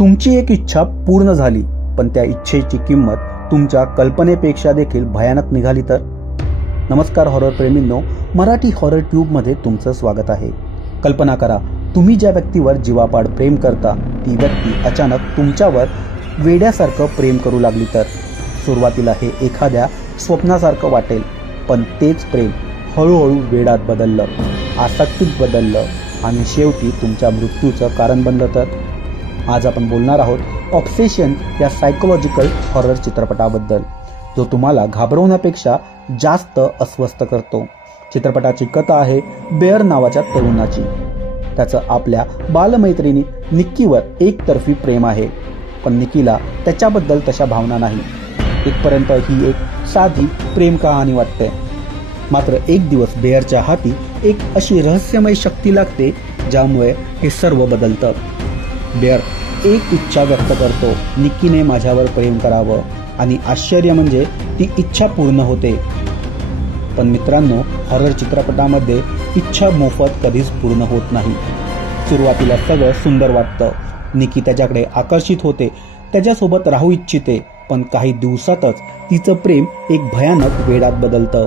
तुमची एक इच्छा पूर्ण झाली, पण त्या इच्छेची किंमत तुमच्या कल्पनेपेक्षा देखील भयानक निघाली तर? नमस्कार हॉरर प्रेमींनो, मराठी हॉरर ट्यूबमध्ये तुमचं स्वागत आहे. कल्पना करा, तुम्ही ज्या व्यक्तीवर जीवापाड प्रेम करता ती व्यक्ती अचानक तुमच्यावर वेड्यासारखं प्रेम करू लागली तर? सुरुवातीला हे एखाद्या स्वप्नासारखं वाटेल, पण तेच प्रेम हळूहळू वेडात बदललं, आसक्तीत बदललं आणि शेवटी तुमच्या मृत्यूचं कारण बनलं तर? आज आपण बोलणार आहोत ऑब्सेशन या सायकोलॉजिकल हॉरर चित्रपटाबद्दल, जो तुम्हाला घाबरवण्यापेक्षा जास्त अस्वस्थ करतो. चित्रपटाची कथा आहे बेअर नावाच्या तरुणाची. त्याचं आपल्या बालमैत्रिणी निक्कीवर एकतर्फी प्रेम आहे, पण निक्कीला त्याच्याबद्दल तशा भावना नाही. इथपर्यंत ही एक साधी प्रेम कहाणी वाटते. मात्र एक दिवस बेअरच्या हाती एक अशी रहस्यमय शक्ती लागते ज्यामुळे हे सर्व बदलतं. बेअर एक इच्छा व्यक्त करतो, निक्कीने माझ्यावर प्रेम करावं, आणि आश्चर्य म्हणजे ती इच्छा पूर्ण होते. पण मित्रांनो, हॉरर चित्रपटामध्ये इच्छा मोफत कधीच पूर्ण होत नाही. सुरुवातीला सगळं सुंदर वाटतं, निक्की त्याच्याकडे आकर्षित होते, त्याच्यासोबत राहू इच्छिते, पण काही दिवसातच तिचं प्रेम एक भयानक वेडात बदलतं.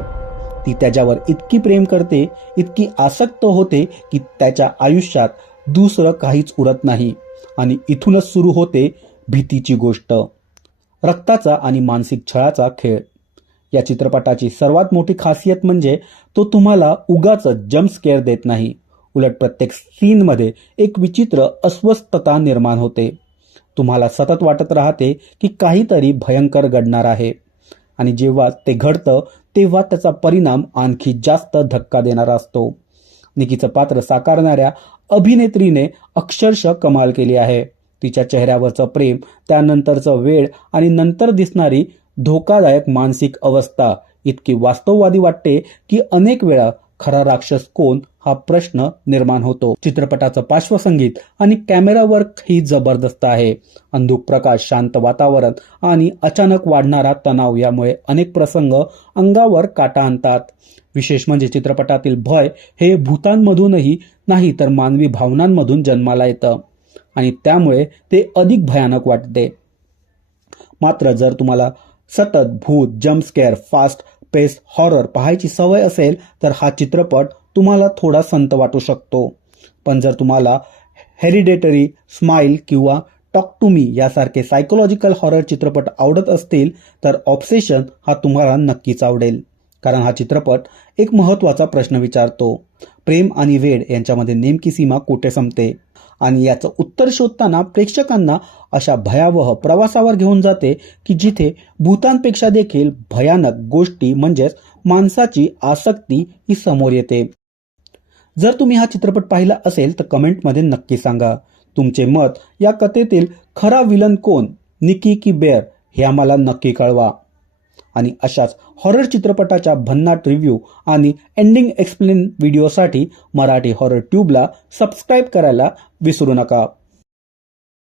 ती त्याच्यावर इतकी प्रेम करते, इतकी आसक्त होते की त्याच्या आयुष्यात दुसरं काहीच उरत नाही. आणि इथूनच सुरू होते भीतीची गोष्ट, रक्ताचा आणि मानसिक छळाचा खेळ. या चित्रपटाची सर्वात मोठी खासियत म्हणजे तो तुम्हाला उगाच जम्प स्केअर देत नाही. उलट प्रत्येक सीनमध्ये एक विचित्र अस्वस्थता निर्माण होते. तुम्हाला सतत वाटत राहते की काहीतरी भयंकर घडणार आहे, आणि जेव्हा ते घडतं तेव्हा त्याचा परिणाम आणखी जास्त धक्का देणारा असतो. निक्कीचं पात्र साकारणाऱ्या अभिनेत्रीने अक्षरशः कमाल केली आहे. तिच्या चेहऱ्यावरचं प्रेम, त्यानंतरचं वेळ आणि नंतर दिसणारी धोकादायक मानसिक अवस्था इतकी वास्तववादी वाटते की अनेक वेळा खरा राक्षस कोण हा प्रश्न निर्माण होतो. चित्रपटाचं पार्श्वसंगीत आणि कॅमेरा वर्क ही जबरदस्त आहे. अंधुक प्रकाश, शांत वातावरण आणि अचानक वाढणारा तणाव यामुळे अनेक प्रसंग अंगावर काटा आणतात. विशेष म्हणजे चित्रपटातील भय हे भूतांमधूनही नाही तर मानवी भावनांमधून जन्माला येतं, आणि त्यामुळे ते अधिक भयानक वाटते. मात्र जर तुम्हाला सतत भूत, जम्प स्केअर, फास्ट पेस हॉरर पाहायची सवय असेल तर हा चित्रपट तुम्हाला थोडा संत वाटू शकतो. पण जर तुम्हाला हेरिडेटरी, स्माईल किंवा टॉक टू मी यासारखे सायकोलॉजिकल हॉरर चित्रपट आवडत असतील तर ऑब्सेशन हा तुम्हाला नक्कीच आवडेल. कारण हा चित्रपट एक महत्त्वाचा प्रश्न विचारतो, प्रेम आणि वेड यांच्यामध्ये नेमकी सीमा कुठे संपते, आणि याचं उत्तर शोधताना प्रेक्षकांना अशा भयावह प्रवासावर घेऊन जाते की जिथे भूतांपेक्षा देखील भयानक गोष्टी म्हणजेच माणसाची आसक्ती ही समोर येते. जर तुम्ही हा चित्रपट पाहिला असेल तर कमेंटमध्ये नक्की सांगा. तुमचे मत या कथेतील खरा विलन कोण, निक्की की बेअर, हे आम्हाला नक्की कळवा. आणि अशाच हॉरर चित्रपटाच्या भन्नाट रिव्ह्यू आणि एंडिंग एक्सप्लेन व्हिडिओसाठी मराठी हॉरर ट्यूबला सबस्क्राईब करायला विसरू नका.